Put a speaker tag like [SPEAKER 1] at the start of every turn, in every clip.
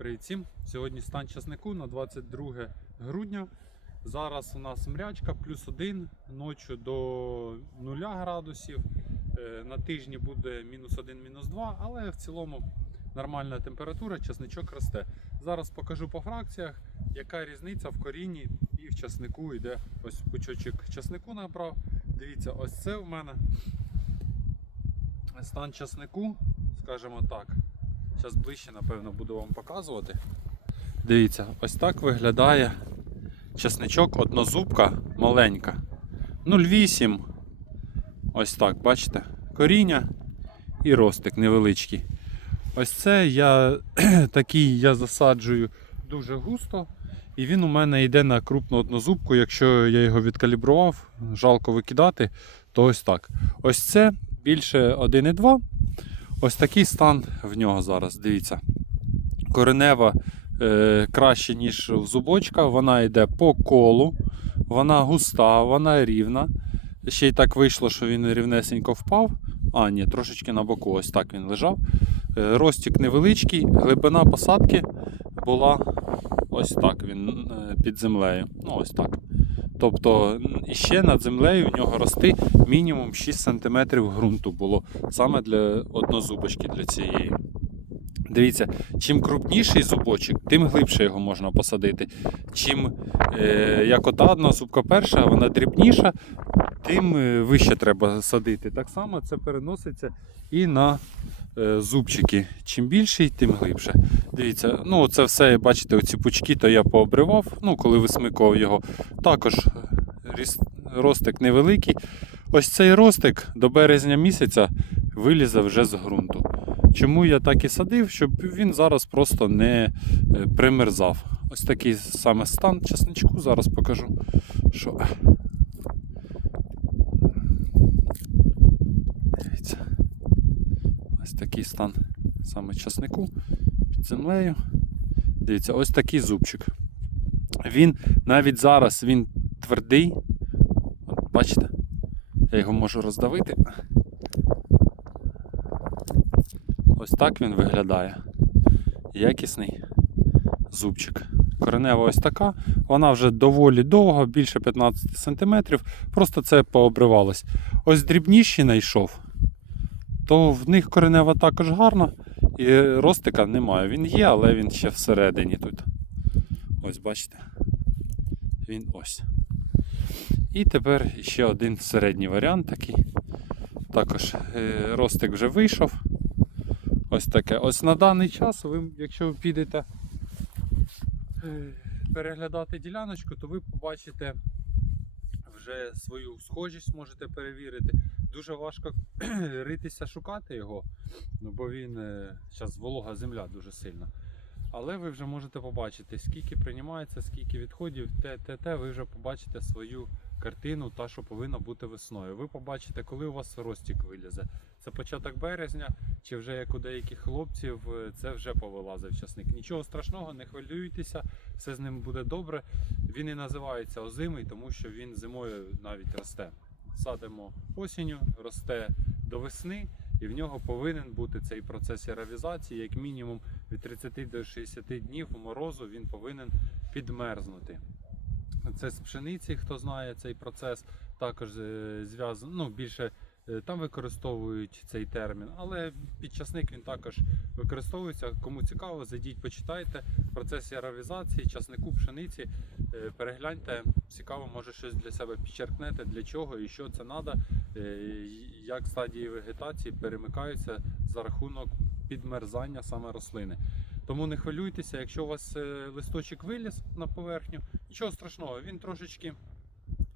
[SPEAKER 1] Привіт всім! Сьогодні стан часнику на 22 грудня. Зараз у нас мрячка плюс один, ночі до 0 градусів. Е, На тижні буде мінус 1, мінус 2, але в цілому нормальна температура, часничок росте. Зараз покажу по фракціях, яка різниця в корінні і в часнику йде. Ось пучочок часнику набрав. Дивіться, ось це в мене стан часнику, скажімо так. Зараз ближче, напевно, буду вам показувати. Дивіться, ось так виглядає часничок однозубка маленька. 0,8. Ось так, бачите? Коріння і ростик невеличкий. Ось це я такий я засаджую дуже густо. І він у мене йде на крупну однозубку. Якщо я його відкалібрував, жалко викидати, то ось так. Ось це більше 1,2. Ось такий стан в нього зараз. Дивіться. Коренева е, краще, ніж в зубочка. Вона йде по колу, вона густа, вона рівна. Ще й так вийшло, що він рівнесенько впав. А, ні, трошечки на боку, ось так він лежав. Е, Ростик невеличкий, глибина посадки була ось так він е, під землею. Ну, ось так. Тобто ще над землею в нього рости мінімум 6 см ґрунту було саме для однозубочки для цієї. Дивіться, чим крупніший зубочок, тим глибше його можна посадити. Чим е, як ота одна зубка перша, вона дрібніша, тим е, вище треба садити. Так само це переноситься і на е, зубчики. Чим більший, тим глибше. Дивіться, ну це все, бачите, оці пучки, то я пообривав, ну, коли висмикував його. Також ростик невеликий. Ось цей ростик до березня місяця вилізе вже з ґрунту. Чому я так і садив, щоб він зараз просто не е, примерзав. Ось такий саме стан часничку, зараз покажу. Що... Дивіться. Ось такий стан саме часнику під землею. Дивіться, ось такий зубчик. Він навіть зараз він твердий. Бачите? Я його можу роздавити. Ось так він виглядає. Якісний зубчик. Коренева ось така. Вона вже доволі довга, більше 15 см. Просто це пообривалось. Ось дрібніші знайшов, то в них коренева також гарна. І ростика немає. Він є, але він ще всередині тут. Ось бачите. Він ось. І тепер ще один середній варіант такий. Також е, ростик вже вийшов. Ось таке. Ось на даний час, ви, якщо ви підете е, переглядати діляночку, то ви побачите вже свою схожість, можете перевірити. Дуже важко ритися, шукати його, ну, бо він зараз волога земля дуже сильна. Але ви вже можете побачити, скільки приймається, скільки відходів, те, те, те, ви вже побачите свою картину, та, що повинна бути весною. Ви побачите, коли у вас ростик вилізе. Це початок березня, чи вже як у деяких хлопців, е, це вже повилазив часник. Нічого страшного, не хвилюйтеся, все з ним буде добре. Він і називається озимий, тому що він зимою навіть росте. Садимо осінню, росте до весни, і в нього повинен бути цей процес аеровізації, як мінімум від 30 до 60 днів морозу він повинен підмерзнути. Це з пшениці, хто знає цей процес, також е, зв'язано ну, більше е, там використовують цей термін, але під часник він також використовується. Кому цікаво, зайдіть, почитайте процес аеровізації, часнику, пшениці. Е, Перегляньте, цікаво, може щось для себе підчеркнете, для чого і що це треба, як стадії вегетації перемикаються за рахунок підмерзання саме рослини. Тому не хвилюйтеся, якщо у вас е, листочок виліз на поверхню, нічого страшного, він трошечки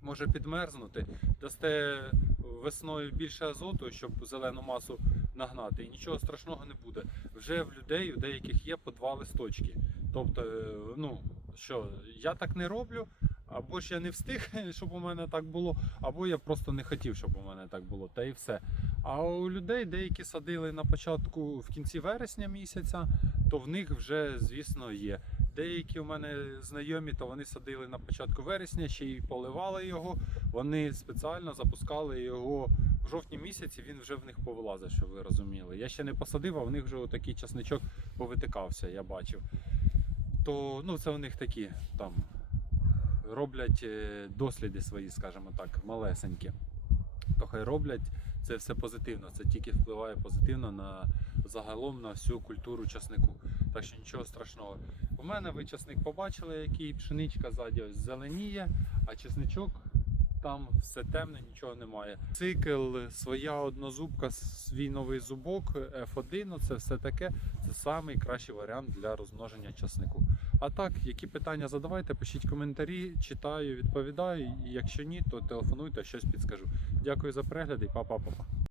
[SPEAKER 1] може підмерзнути, дасте весною більше азоту, щоб зелену масу нагнати, і нічого страшного не буде. Вже в людей, у деяких є по два листочки. Тобто, е, ну що, я так не роблю, або ж я не встиг, щоб у мене так було, або я просто не хотів, щоб у мене так було, та і все. А у людей деякі садили на початку в кінці вересня місяця, то в них вже, звісно, є. Деякі у мене знайомі, то вони садили на початку вересня, ще й поливали його. Вони спеціально запускали його в жовтні місяці. Він вже в них повилазив, щоб ви розуміли. Я ще не посадив, а в них вже отакий часничок повитикався, я бачив. то ну, це у них такі там роблять е, досліди свої, скажімо так, малесенькі. То хай роблять це все позитивно. Це тільки впливає позитивно на загалом на всю культуру часнику. Так що нічого страшного. У мене ви часник побачили, який пшеничка ззаді ось зеленіє, а чесничок там все темне, нічого немає. Цикл, своя однозубка, свій новий зубок, F1, це все таке. Це найкращий варіант для розмноження часнику. А так, які питання задавайте, пишіть коментарі, читаю, відповідаю. І якщо ні, то телефонуйте, щось підскажу. Дякую за перегляд і па-па-па-па.